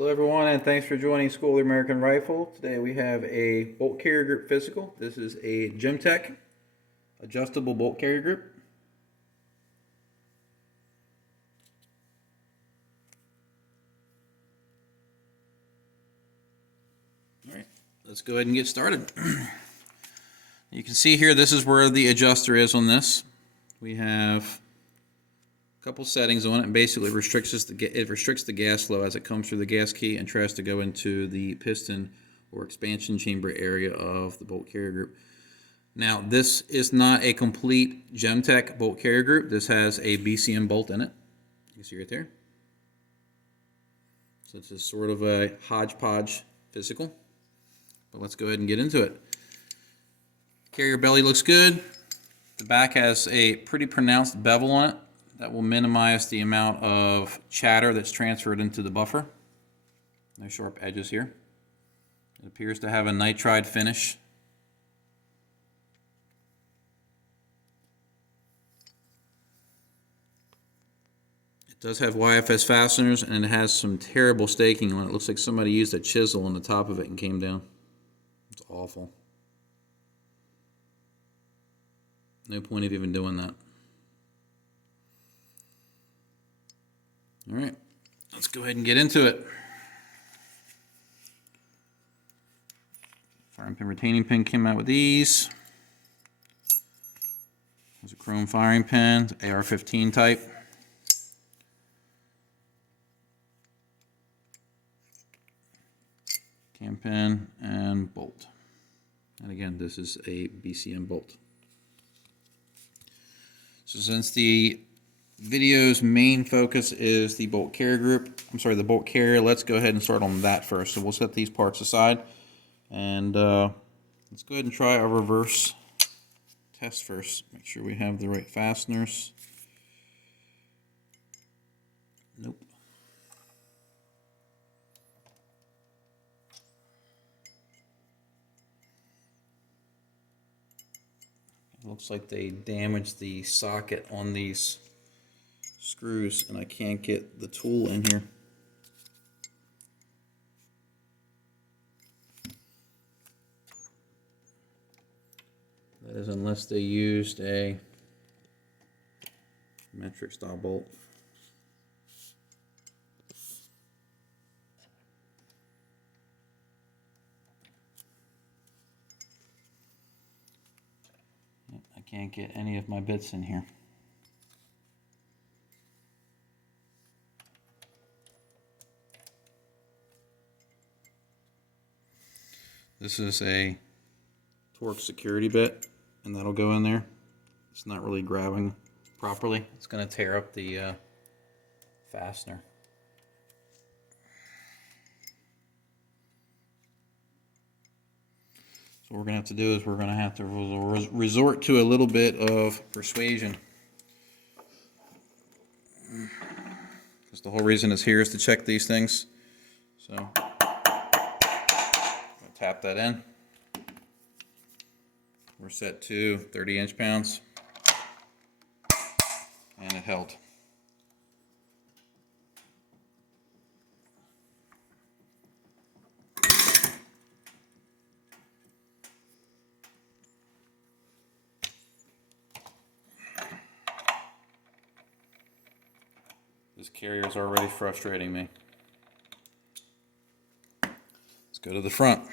Hello everyone and thanks for joining School of the American Rifle. Today we have a bolt carrier group physical. This is a Gemtech adjustable bolt carrier group. Alright, let's go ahead and get started. You can see here this is where the adjuster is on this. We have a couple settings on it, and basically restricts the gas flow as it comes through the gas key and tries to go into the piston or expansion chamber area of the bolt carrier group. Now this is not a complete Gemtech bolt carrier group. This has a BCM bolt in it. You can see right there. So it's just sort of a hodgepodge physical. But let's go ahead and get into it. Carrier belly looks good. The back has a pretty pronounced bevel on it. That will minimize the amount of chatter that's transferred into the buffer. No sharp edges here. It appears to have a nitride finish. It does have YFS fasteners, and it has some terrible staking on it. It looks like somebody used a chisel on the top of it and came down. It's awful. No point of even doing that. All right, let's go ahead and get into it. Firing pin, retaining pin came out with these. There's a chrome firing pin, AR-15 type. Cam pin and bolt. And again, this is a BCM bolt. So since the video's main focus is the bolt carrier group, the bolt carrier, let's go ahead and start on that first. So we'll set these parts aside, and let's go ahead and try our reverse test first. Make sure we have the right fasteners. Nope. It looks like they damaged the socket on these screws, and I can't get the tool in here. That is unless they used a metric style bolt. I can't get any of my bits in here. This is a torque security bit, and that'll go in there. It's not really grabbing properly. It's going to tear up the fastener. So what we're going to have to do is we're going to have to resort to a little bit of persuasion. Because the whole reason it's here is to check these things. So tap that in. We're set to 30 inch-pounds, and it held. This carrier is already frustrating me. Let's go to the front.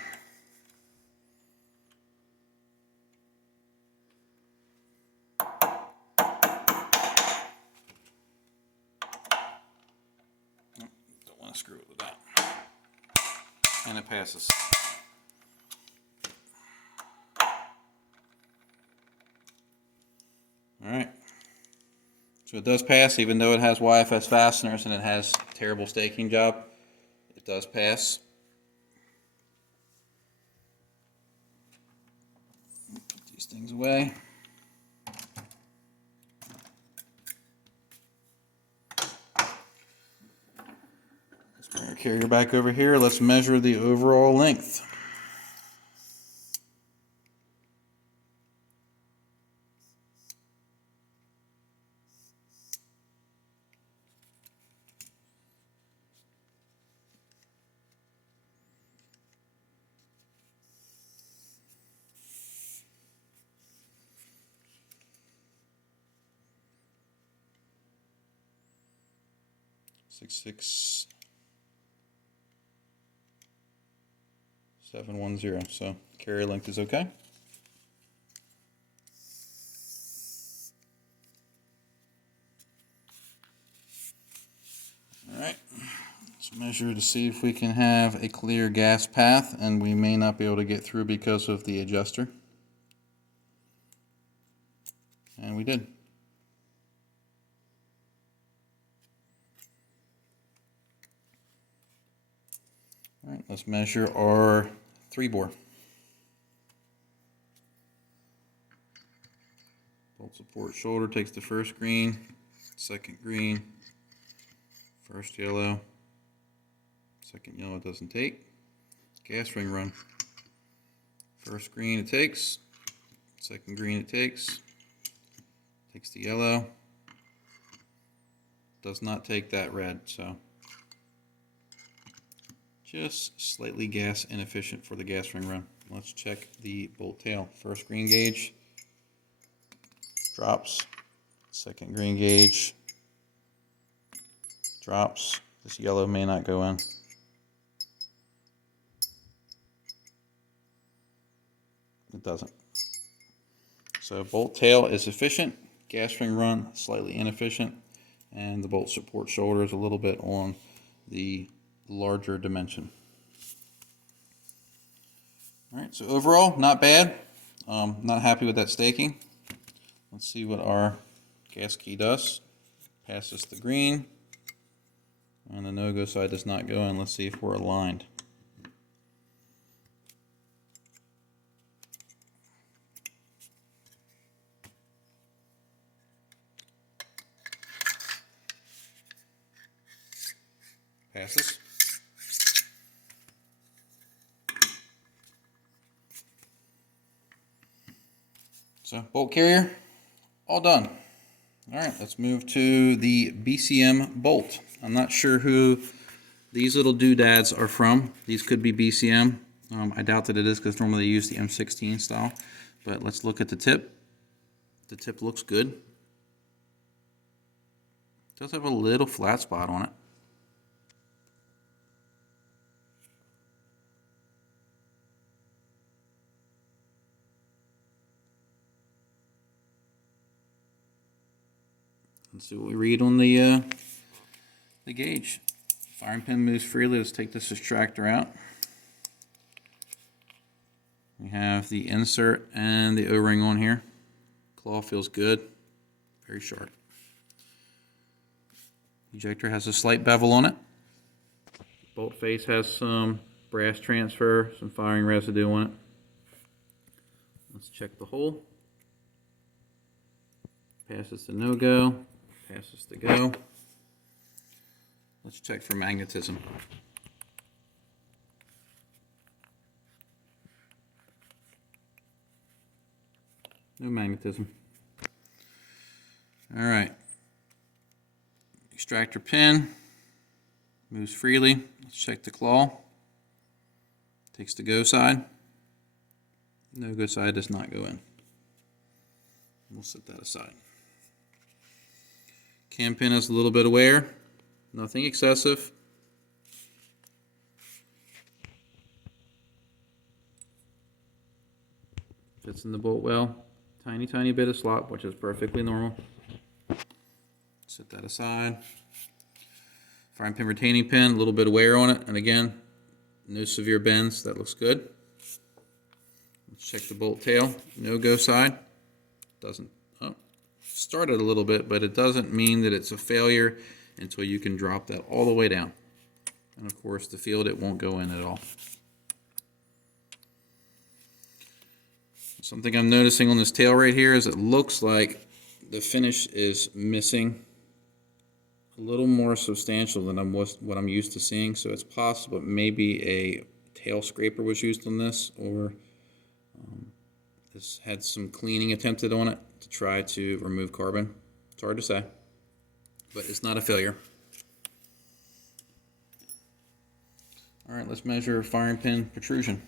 Screw it with that, and it passes. All right, so it does pass, even though it has YFS fasteners and it has a terrible staking job. It does pass. Put these things away. Bring our carrier back over here. Let's measure the overall length. 66710. So carrier length is okay. All right, let's measure to see if we can have a clear gas path, and we may not be able to get through because of the adjuster. And we did. All right, let's measure our 3-bore. Bolt support shoulder takes the first green, second green, first yellow, second yellow doesn't take. Gas ring run. First green it takes, second green it takes the yellow, does not take that red, so just slightly gas inefficient for the gas ring run. Let's check the bolt tail. First green gauge drops, second green gauge drops. This yellow may not go in. It doesn't. So bolt tail is efficient, gas ring run slightly inefficient, and the bolt support shoulder is a little bit on the larger dimension. All right, so overall, not bad. Not happy with that staking. Let's see what our gas key does. Passes the green, and the no-go side does not go in. Let's see if we're aligned. Passes. So bolt carrier, all done. All right, let's move to the BCM bolt. I'm not sure who these little doodads are from. These could be BCM. I doubt that it is because normally they use the M16 style. But let's look at the tip. The tip looks good. It does have a little flat spot on it. Let's see what we read on the gauge. Firing pin moves freely. Let's take this extractor out. We have the insert and the O-ring on here. Claw feels good, very sharp. Ejector has a slight bevel on it. Bolt face has some brass transfer, some firing residue on it. Let's check the hole. Passes the no-go, passes the go. Let's check for magnetism. No magnetism. All right. Extractor pin moves freely. Let's check the claw. Takes the go side. No go side does not go in. We'll set that aside. Cam pin has a little bit of wear. Nothing excessive. Fits in the bolt well. Tiny bit of slop, which is perfectly normal. Set that aside. Firing pin retaining pin, a little bit of wear on it, and again, no severe bends. That looks good. Let's check the bolt tail. No go side. Doesn't. Oh, started a little bit, but it doesn't mean that it's a failure until you can drop that all the way down. And of course, the field, it won't go in at all. Something I'm noticing on this tail right here is it looks like the finish is missing a little more substantial than what I'm used to seeing. So it's possible maybe a tail scraper was used on this, or this had some cleaning attempted on it to try to remove carbon. It's hard to say, but it's not a failure. All right, let's measure firing pin protrusion.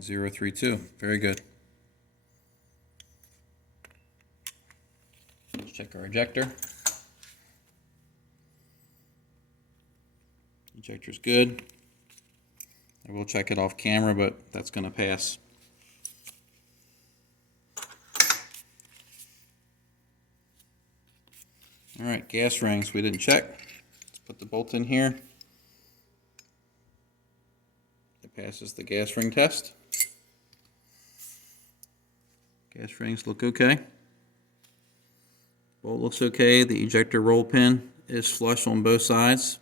0.032. Very good. Let's check our ejector. Ejector's good. I will check it off camera, but that's going to pass. All right, gas rings we didn't check. Let's put the bolt in here. It passes the gas ring test. Gas rings look okay. Bolt looks okay. The ejector roll pin is flush on both sides.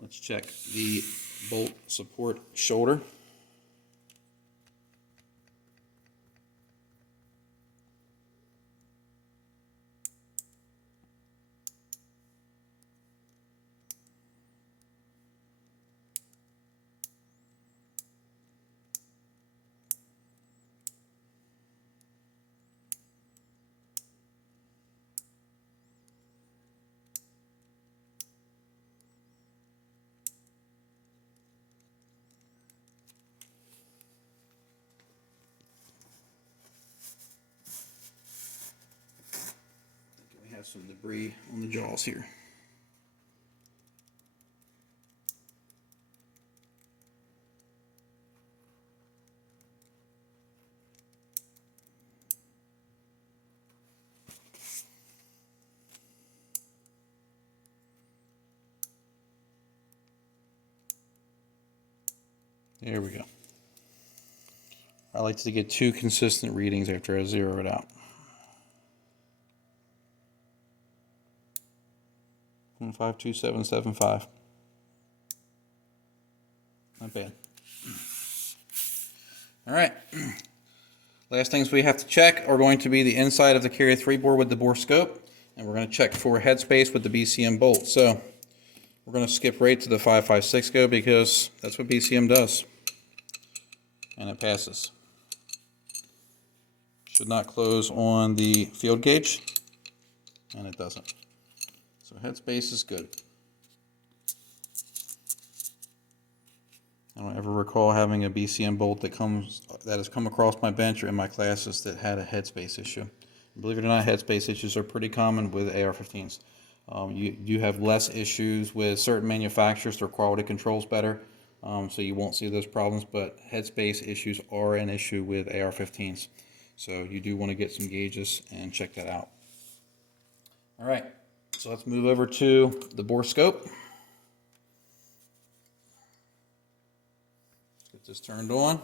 Let's check the bolt support shoulder. We have some debris on the jaws here. There we go. I like to get 2 consistent readings after I zero it out. 1.52775. Not bad. All right. Last things we have to check are going to be the inside of the Carrier 3 board with the Borescope, and we're going to check for headspace with the BCM bolt. So we're going to skip right to the 556 go because that's what BCM does. And it passes. Should not close on the field gauge, and it doesn't. So headspace is good. I don't ever recall having a BCM bolt that has come across my bench or in my classes that had a headspace issue. Believe it or not, headspace issues are pretty common with AR-15s. You have less issues with certain manufacturers. Their quality control's better, so you won't see those problems, but headspace issues are an issue with AR-15s. So you do want to get some gauges and check that out. All right, so let's move over to the Borescope. Let's get this turned on,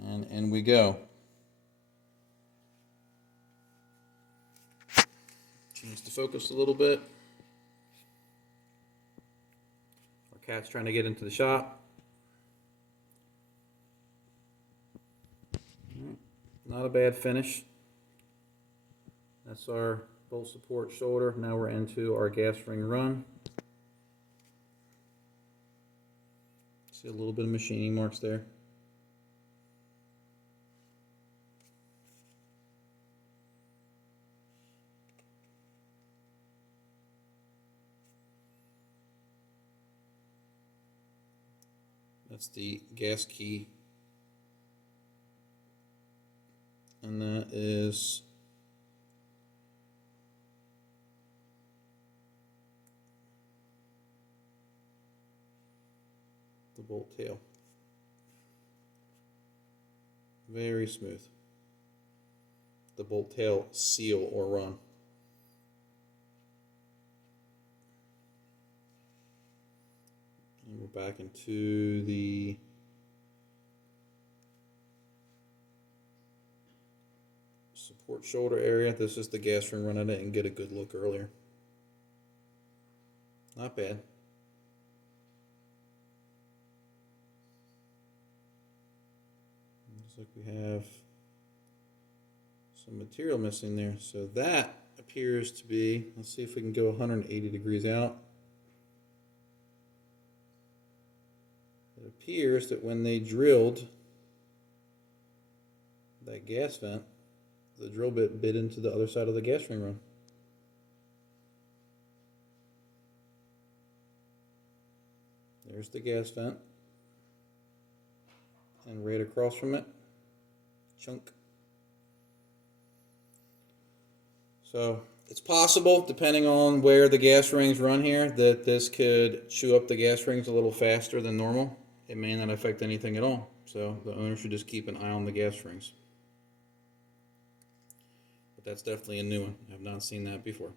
and in we go. Change the focus a little bit. Our cat's trying to get into the shop. Not a bad finish. That's our bolt support shoulder. Now we're into our gas ring run. See a little bit of machining marks there. That's the gas key. And that is the bolt tail. Very smooth. The bolt tail seal or run. And we're back into the support shoulder area. This is the gas ring run. I didn't get a good look earlier. Not bad. Looks like we have some material missing there. So that appears to be, let's see if we can go 180 degrees out. It appears that when they drilled that gas vent, the drill bit bit into the other side of the gas ring run. There's the gas vent. And right across from it, chunk. So it's possible, depending on where the gas rings run here, that this could chew up the gas rings a little faster than normal. It may not affect anything at all. So the owner should just keep an eye on the gas rings. But that's definitely a new one. I have not seen that before.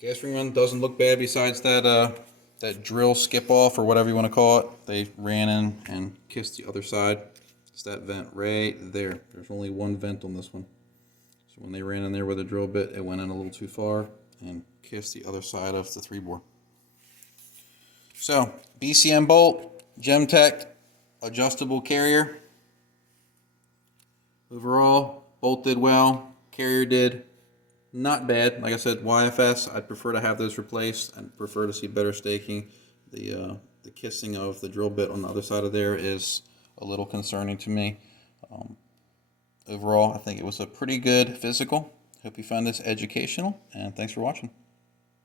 Gas ring run doesn't look bad besides that that drill skip off or whatever you want to call it. They ran in and kissed the other side. It's that vent right there. There's only one vent on this one. So when they ran in there with a drill bit, it went in a little too far and kissed the other side of the 3-bore. So BCM bolt, Gemtech, adjustable carrier. Overall, bolt did well, carrier did not bad. Like I said, YFS, I'd prefer to have those replaced. I'd prefer to see better staking. The kissing of the drill bit on the other side of there is a little concerning to me. Overall, I think it was a pretty good physical. Hope you found this educational, and thanks for watching.